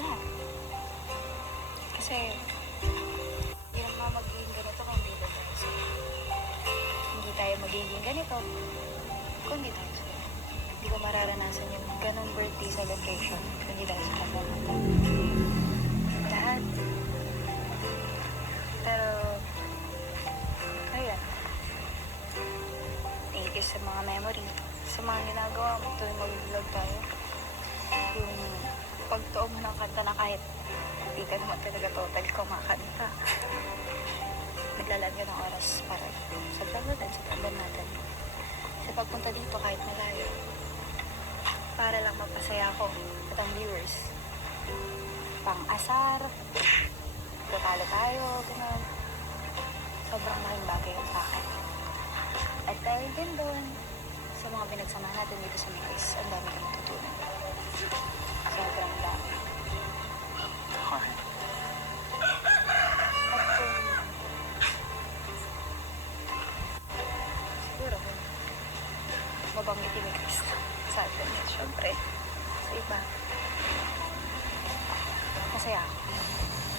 lahat. Kasi, hindi naman magiging ganito kung hindi tayo sa'yo. Hindi tayo magiging ganito kung hindi tayo sa'yo. Hindi ko mararanasan yung ganong birthday celebration kung hindi tayo sa kanila. Lahat. Pero, ayan. Thank you sa mga memory. Sa mga ginagawa mo tuwing mag-vlog tayo. Yung pagtuo mo ng kanta na kahit hindi ka naman talaga total kumakanta. Naglalaan ka ng oras para sa vlog natin, sa vlog natin. Sa pagpunta dito kahit malayo. Para lang mapasaya ako at ang viewers. Pang-asar, tatalo tayo, gano'n. Sobrang malaking bagay yun sa akin. At dahil din doon, sa mga pinagsamahan natin dito sa Mikays, ang dami ka matutunan. Sobrang dami. Okay. At kung... siguro kung mabanggit yung Mikays sa atin, syempre, sa iba. Masaya ako.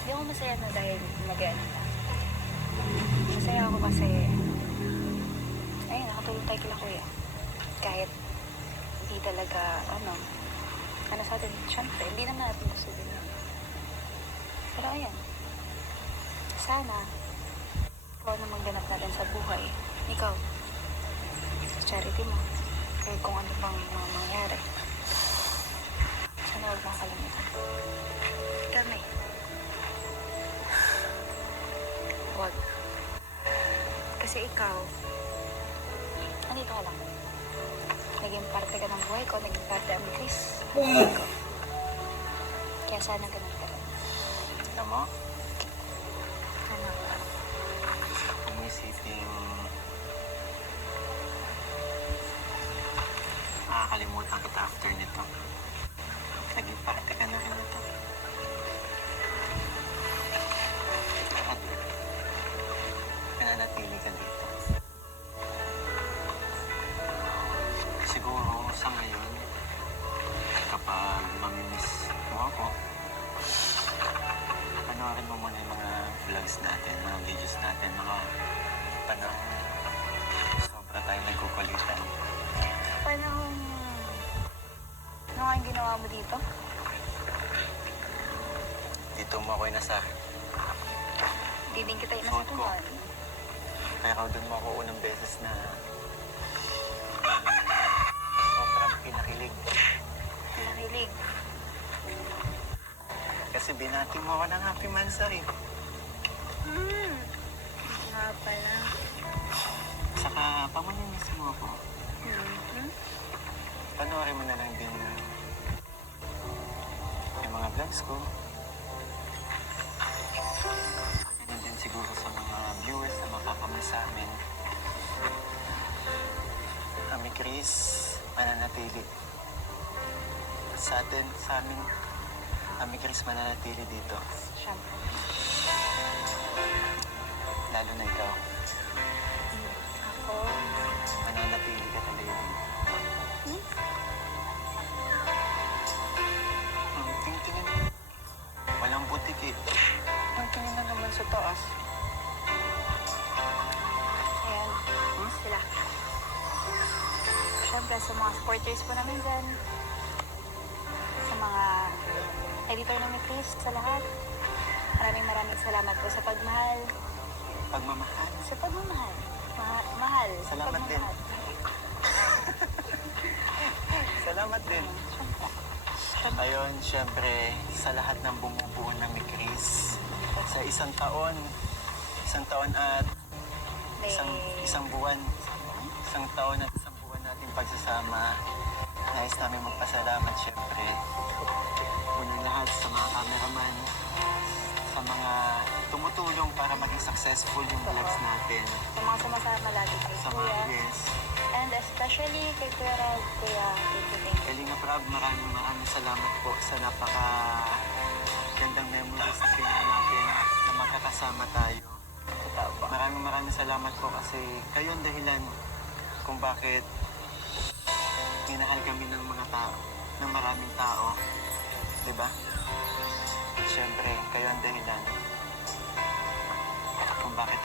Hindi ako masaya na dahil mag-ano lang. Masaya ako kasi ayun, nakatulong tayo kila kuya. Kahit hindi talaga, ano sa atin, syempre, hindi naman natin gusto din. Pero ayan, sana, ikaw na magganap natin sa buhay. Ikaw, sa charity mo, kahit kung ano pang mga mangyari. Sana huwag makalimutan. Kami. Huwag. Kasi ikaw, nandito ka lang. Naging parte ka ng buhay ko, naging parte ang Chris. Ko. Kaya sana ganun ka rin. Alam mo, Ano? umisipin makakalimutan kita after nito. Naging parte ka na rin nito. At nananatili ka dito. Siguro sa ngayon, kapag mamimiss mo ako, panoorin mo muna yung mga vlogs natin, mga videos natin, mga panahon. Sobra tayo nagkukulitan. Panahon, ano nga yung ginawa mo dito? Dito mo ako inasahan. Hindi din kita Suot ko. inasakuhan. Pero doon mo ako unang beses na sobrang pinakilig. Pinakilig. Kasi binati mo ako ng happy mansari. Nga pala. Saka pamamimiss mo ako. Panoorin mo na lang din yung mga vlogs ko. Ganyan din siguro sa mga viewers na makakamiss sa amin. Kami Chris, mananatili. Sa atin, sa amin, kami Chris mananatili dito. Siyempre. Lalo na ikaw, Ako, mananatili ka talaga dito. Tingin. Walang butik eh. Ang tingin na naman sa taas. ayan, sila. Siyempre, sa mga supporters po namin dyan, sa mga editor namin Chris, sa lahat, maraming salamat po sa pagmahal. Pagmamahal. Sa pagmamahal. Mahal. Sa Salamat din. pagmamahal. Salamat din. Siyempre. Ayun, syempre, sa lahat ng bumubuo ng Chris, sa isang taon at isang buwan, isang taon at isang buwan natin pagsasama, nais namin magpasalamat syempre. Unang lahat sa mga cameraman, sa mga tumutulong para maging successful yung vlogs natin. Sa mga sumasama lagi kay Sa mga Kuya. yes. And especially kay Kuya Rod, Kuya. Thank you. Kalinga Prab, maraming salamat po sa napaka gandang memories na pinaka natin na magkakasama tayo. Maraming salamat po kasi kayo ang dahilan kung bakit minahal kami ng mga tao, ng maraming tao. Di ba? Siyempre, kayo ang dahilan kung bakit